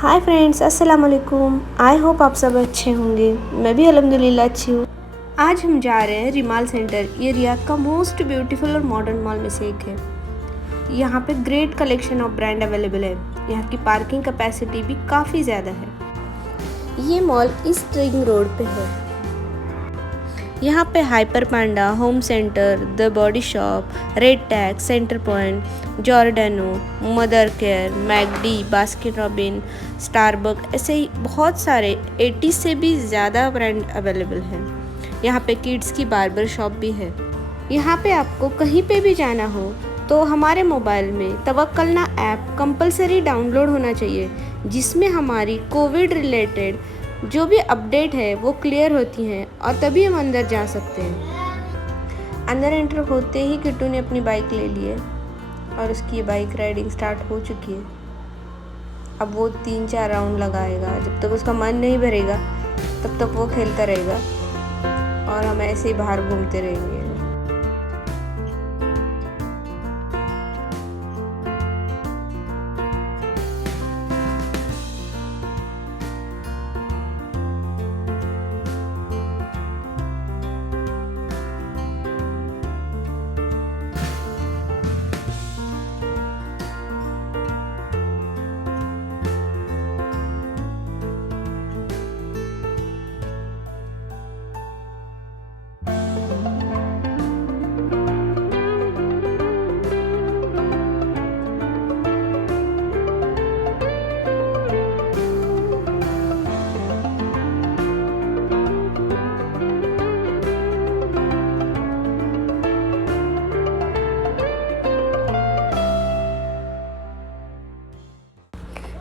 Hi friends, अस्सलाम वालेकुम। I hope आप सब अच्छे होंगे। मैं भी अल्हम्दुलिल्लाह अच्छी हूँ। आज हम जा रहे हैं रिमाल सेंटर। ये रियाद का मोस्ट ब्यूटीफुल और मॉडर्न मॉल में से एक है। यहाँ पे great collection of brand available है। यहाँ की पार्किंग कैपेसिटी भी काफ़ी ज़्यादा है। ये मॉल ईस्ट रिंग रोड पे है। यहाँ पे Hyper Panda, Home Centre, The Body Shop, Red Tag, Centre Point, Giordano, Mother Care, McD, Baskin Robbin, Starbuck ऐसे ही बहुत सारे 80 से भी ज़्यादा ब्रांड अवेलेबल हैं। यहाँ पे किड्स की बार्बर शॉप भी है। यहाँ पे आपको कहीं पे भी जाना हो तो हमारे मोबाइल में तवक्कलना ऐप कंपलसरी डाउनलोड होना चाहिए, जिसमें हमारी कोविड रिलेटेड जो भी अपडेट है वो क्लियर होती हैं और तभी हम अंदर जा सकते हैं। अंदर एंटर होते ही किट्टू ने अपनी बाइक ले ली है और उसकी ये बाइक राइडिंग स्टार्ट हो चुकी है। अब वो 3-4 राउंड लगाएगा। जब तक उसका मन नहीं भरेगा तब तक वो खेलता रहेगा और हम ऐसे ही बाहर घूमते रहेंगे।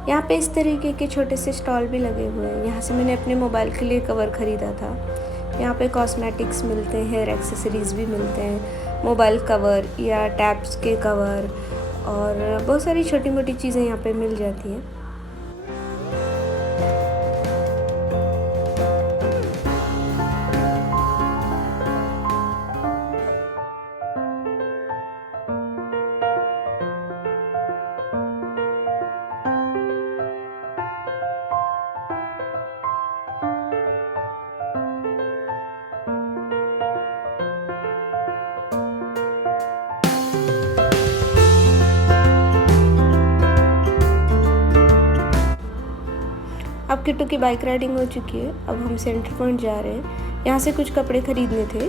यहाँ पे इस तरीके के छोटे से स्टॉल भी लगे हुए हैं। यहाँ से मैंने अपने मोबाइल के लिए कवर ख़रीदा था। यहाँ पे कॉस्मेटिक्स मिलते हैं, हेयर एक्सेसरीज़ भी मिलते हैं, मोबाइल कवर या टैब्स के कवर और बहुत सारी छोटी मोटी चीज़ें यहाँ पे मिल जाती हैं। अब किट्टू की बाइक राइडिंग हो चुकी है। अब हम सेंटर पॉइंट जा रहे हैं। यहाँ से कुछ कपड़े खरीदने थे।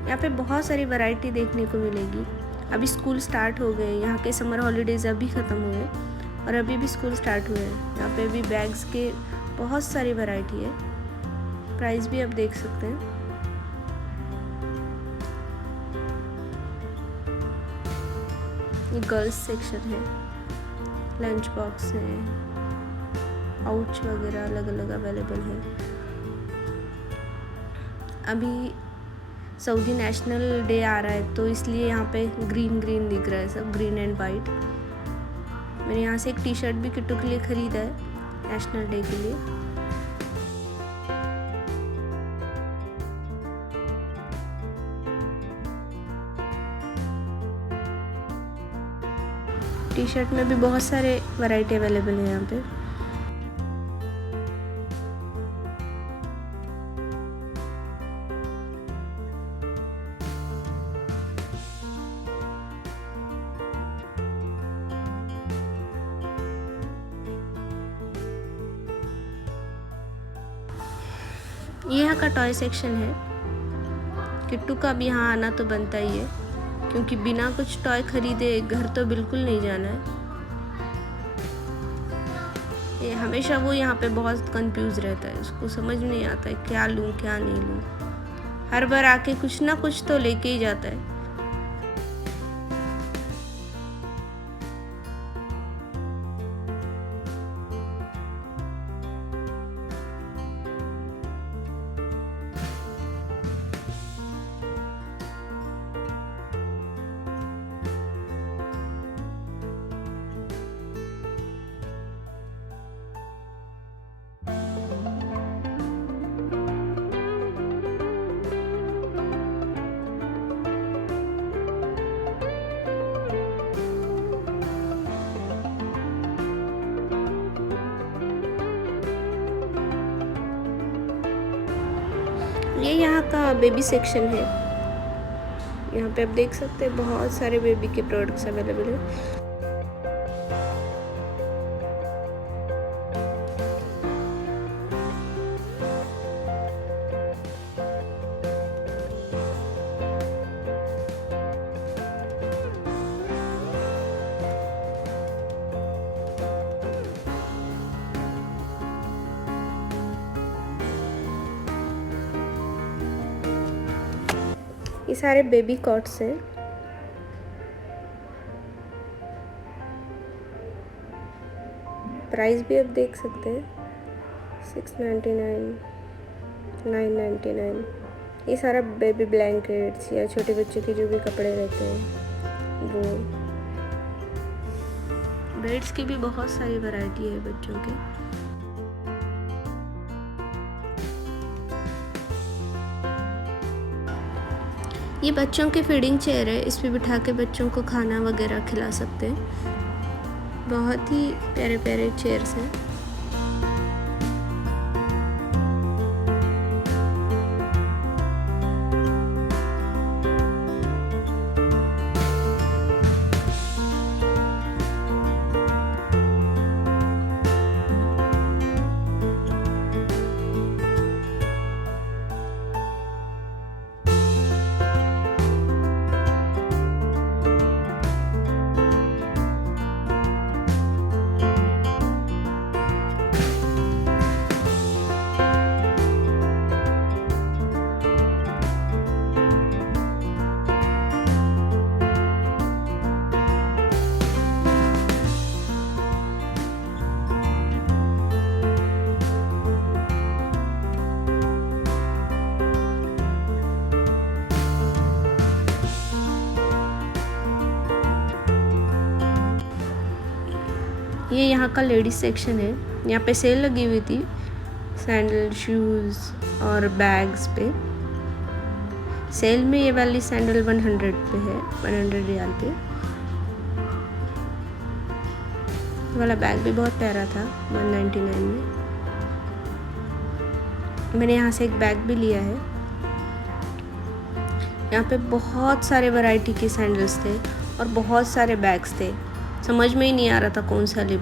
यहाँ पे बहुत सारी वैरायटी देखने को मिलेगी। अभी स्कूल स्टार्ट हो गए। यहाँ के समर हॉलीडेज़ अभी ख़त्म हुए और अभी भी स्कूल स्टार्ट हुए हैं। यहाँ पे भी बैग्स के बहुत सारी वैरायटी है। प्राइस भी आप देख सकते हैं। ये गर्ल्स सेक्शन है, लंच बॉक्स है, पाउच वगैरह अलग अलग अवेलेबल है। अभी सऊदी नेशनल डे आ रहा है तो इसलिए यहाँ पे ग्रीन ग्रीन दिख रहा है, सब ग्रीन एंड वाइट। मैंने यहाँ से एक टी शर्ट भी किट्टू के लिए ख़रीदा है नेशनल डे के लिए। टी शर्ट में भी बहुत सारे वैरायटी अवेलेबल है यहाँ पे। ये यहाँ का टॉय सेक्शन है। किट्टू का भी यहाँ आना तो बनता ही है, क्योंकि बिना कुछ टॉय खरीदे घर तो बिल्कुल नहीं जाना है। ये हमेशा वो यहाँ पे बहुत कंफ्यूज रहता है। उसको समझ नहीं आता है क्या लूँ क्या नहीं लूँ। हर बार आके कुछ ना कुछ तो लेके ही जाता है। ये यहाँ का बेबी सेक्शन है। यहाँ पे आप देख सकते हैं बहुत सारे बेबी के प्रोडक्ट्स अवेलेबल है। ये सारे बेबी कॉट्स हैं। प्राइस भी आप देख सकते हैं, 699, 999। ये सारा बेबी ब्लैंकेट्स या छोटे बच्चों के जो भी कपड़े रहते हैं वो। बेड्स की भी बहुत सारी वैरायटी है बच्चों के। ये बच्चों के फीडिंग चेयर है, इस पे बिठा के बच्चों को खाना वगैरह खिला सकते हैं। बहुत ही प्यारे प्यारे चेयर्स हैं। ये यहाँ का लेडीज सेक्शन है। यहाँ पे सेल लगी हुई थी सैंडल, शूज़ और बैग्स पे। सेल में ये वाली सैंडल 100 पे है, 100 रियाल पे। वाला बैग भी बहुत प्यारा था, 199 में। मैंने यहाँ से एक बैग भी लिया है। यहाँ पे बहुत सारे वैरायटी के सैंडल्स थे और बहुत सारे बैग्स थे। समझ में ही नहीं आ रहा था कौन सा ले।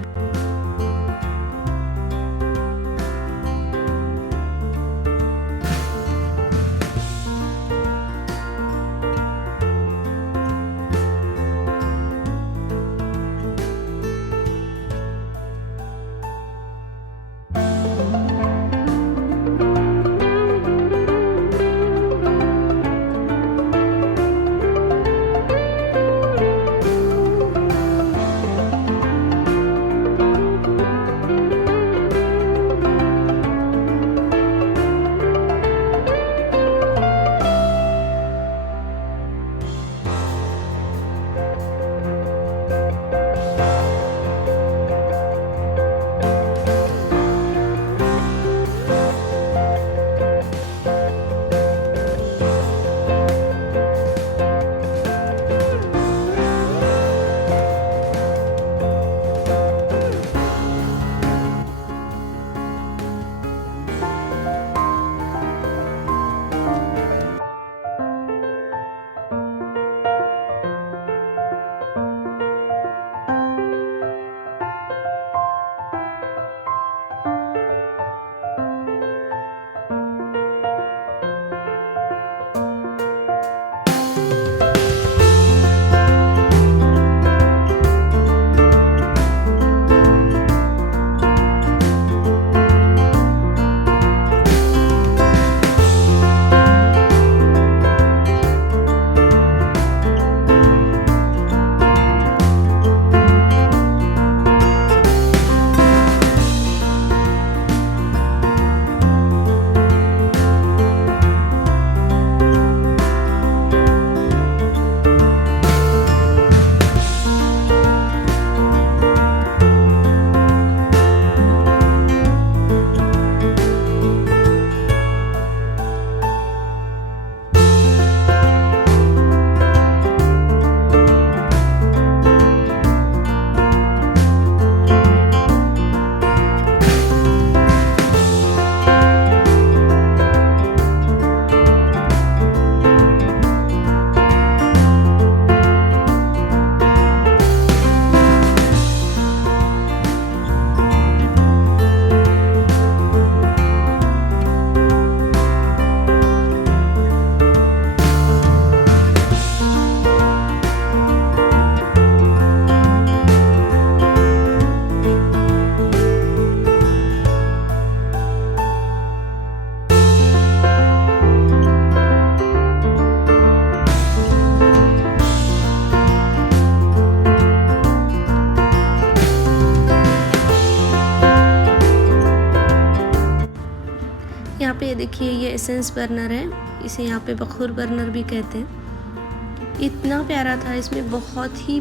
ये देखिए, ये एसेंस बर्नर है, इसे यहाँ पे बखूर बर्नर भी कहते हैं। इतना प्यारा था, इसमें बहुत ही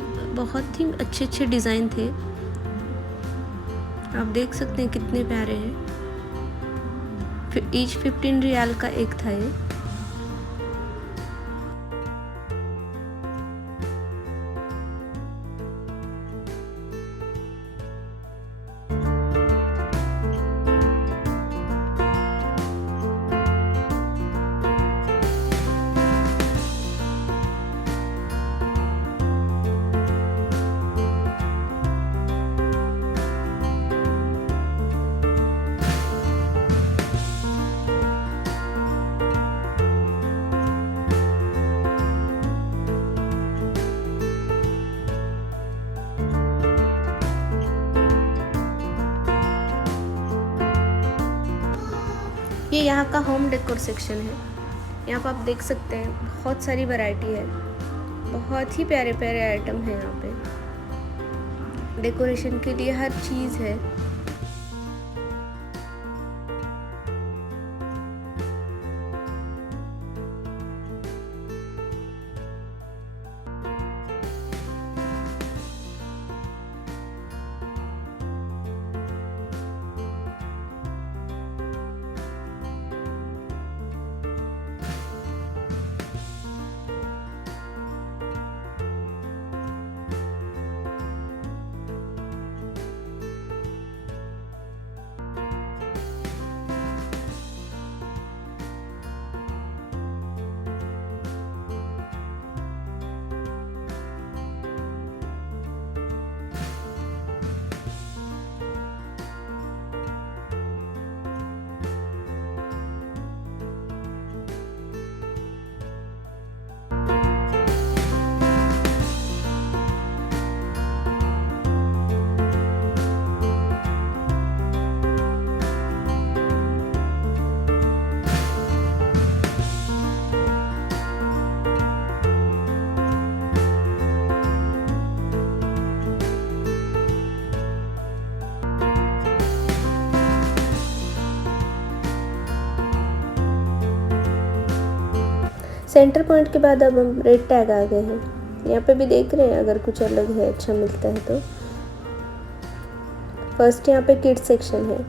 अच्छे अच्छे डिज़ाइन थे। आप देख सकते हैं कितने प्यारे हैं। ईच 15 रियाल का एक था ये। ये यहाँ का होम डेकोर सेक्शन है। यहाँ पर आप देख सकते हैं बहुत सारी वैरायटी है, बहुत ही प्यारे प्यारे आइटम है यहाँ पे। डेकोरेशन के लिए हर चीज़ है। सेंटर पॉइंट के बाद अब हम रेड टैग आ गए हैं। यहाँ पे भी देख रहे हैं, अगर कुछ अलग है, अच्छा मिलता है तो। फर्स्ट यहाँ पे किड्स सेक्शन है।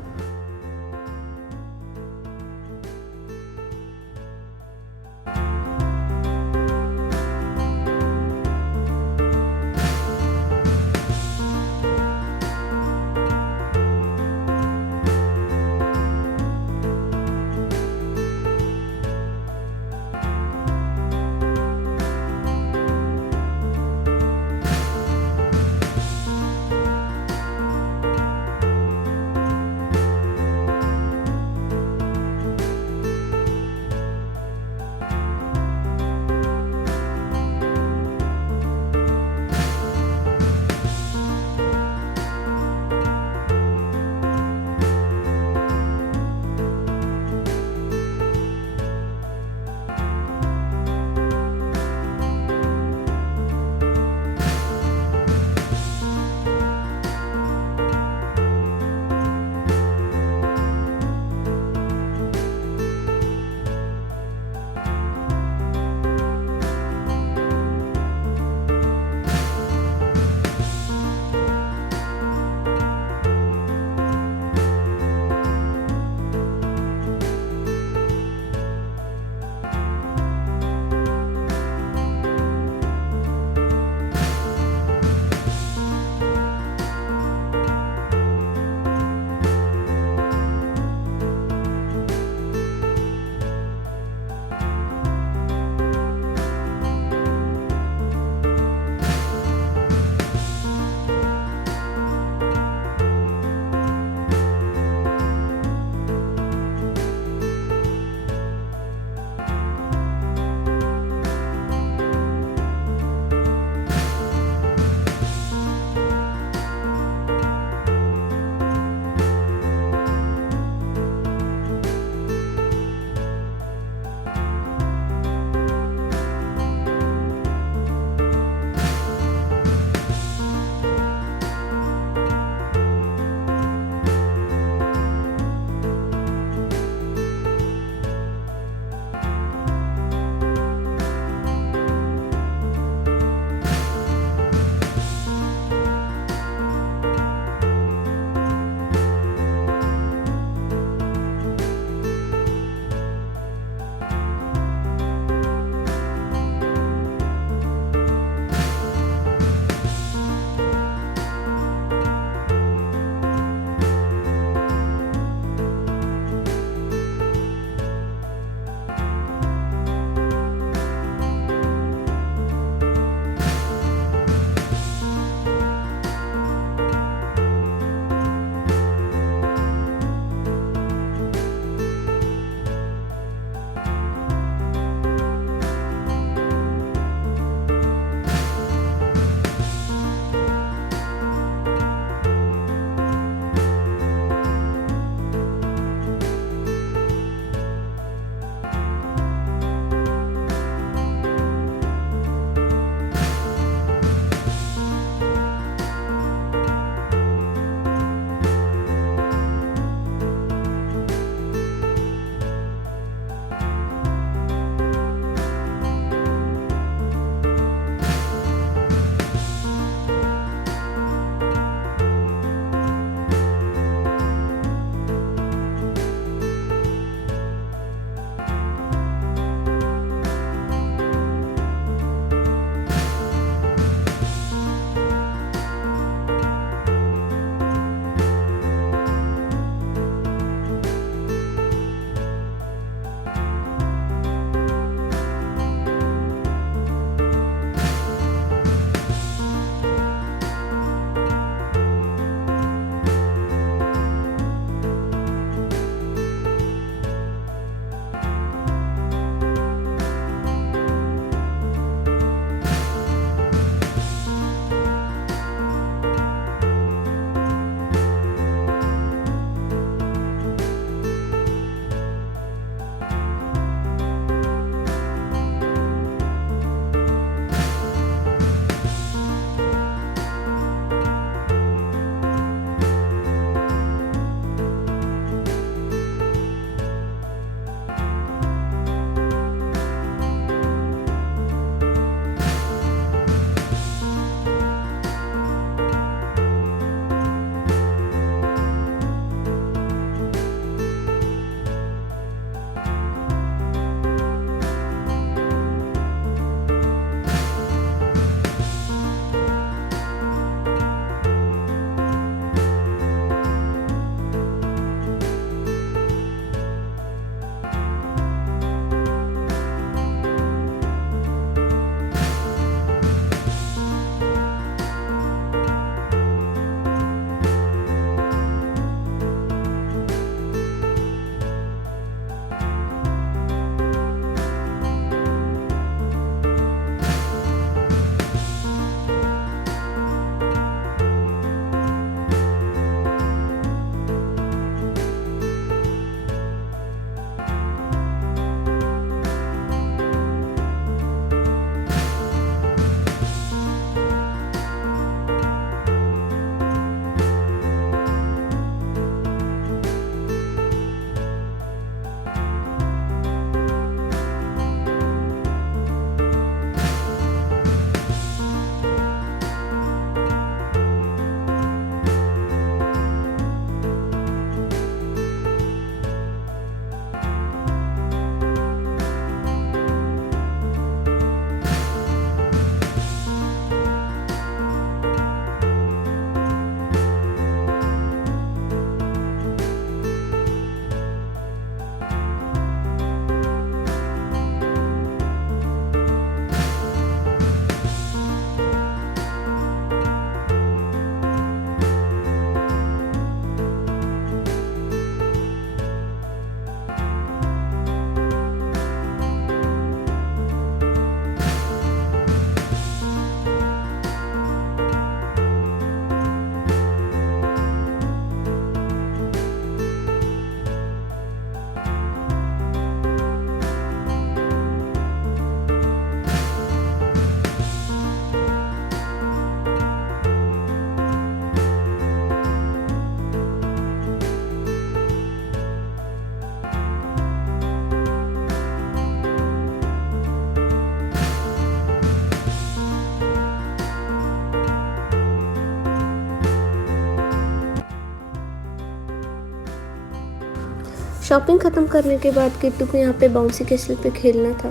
शॉपिंग ख़त्म करने के बाद किट्टू को यहाँ पे बाउंसी कैसल पे खेलना था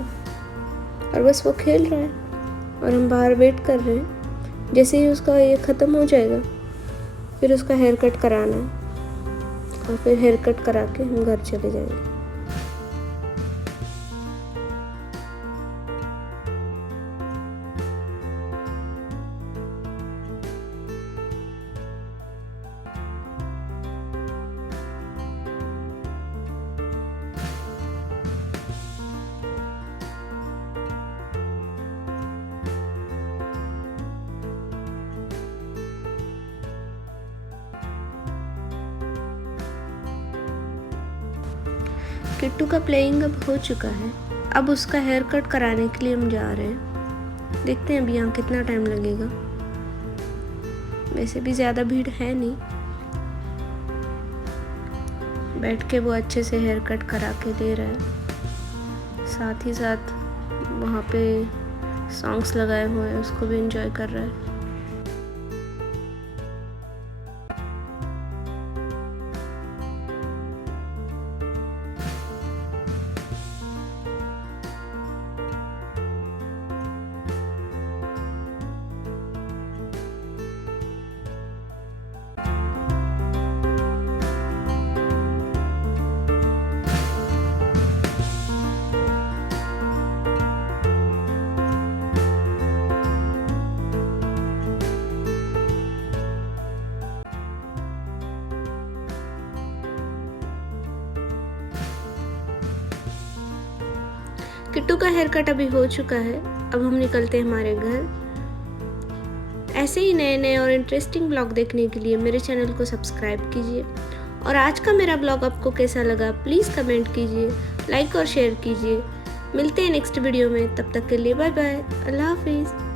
और बस वो खेल रहा है और हम बाहर वेट कर रहे हैं। जैसे ही उसका ये ख़त्म हो जाएगा फिर उसका हेयर कट कराना है और फिर हेयर कट करा के हम घर चले जाएंगे। किट्टू का प्लेइंग अब हो चुका है। अब उसका हेयर कट कराने के लिए हम जा रहे हैं। देखते हैं अभी यहाँ कितना टाइम लगेगा। वैसे भी ज़्यादा भीड़ है नहीं, बैठ के वो अच्छे से हेयर कट करा के दे रहा है। साथ ही साथ वहाँ पे सॉन्ग्स लगाए हुए हैं, उसको भी एंजॉय कर रहा है। किट्टू का हेयर कट अभी हो चुका है। अब हम निकलते हैं हमारे घर। ऐसे ही नए नए और इंटरेस्टिंग ब्लॉग देखने के लिए मेरे चैनल को सब्सक्राइब कीजिए। और आज का मेरा ब्लॉग आपको कैसा लगा प्लीज़ कमेंट कीजिए, लाइक और शेयर कीजिए। मिलते हैं नेक्स्ट वीडियो में, तब तक के लिए बाय बाय, अल्लाह हाफिज़।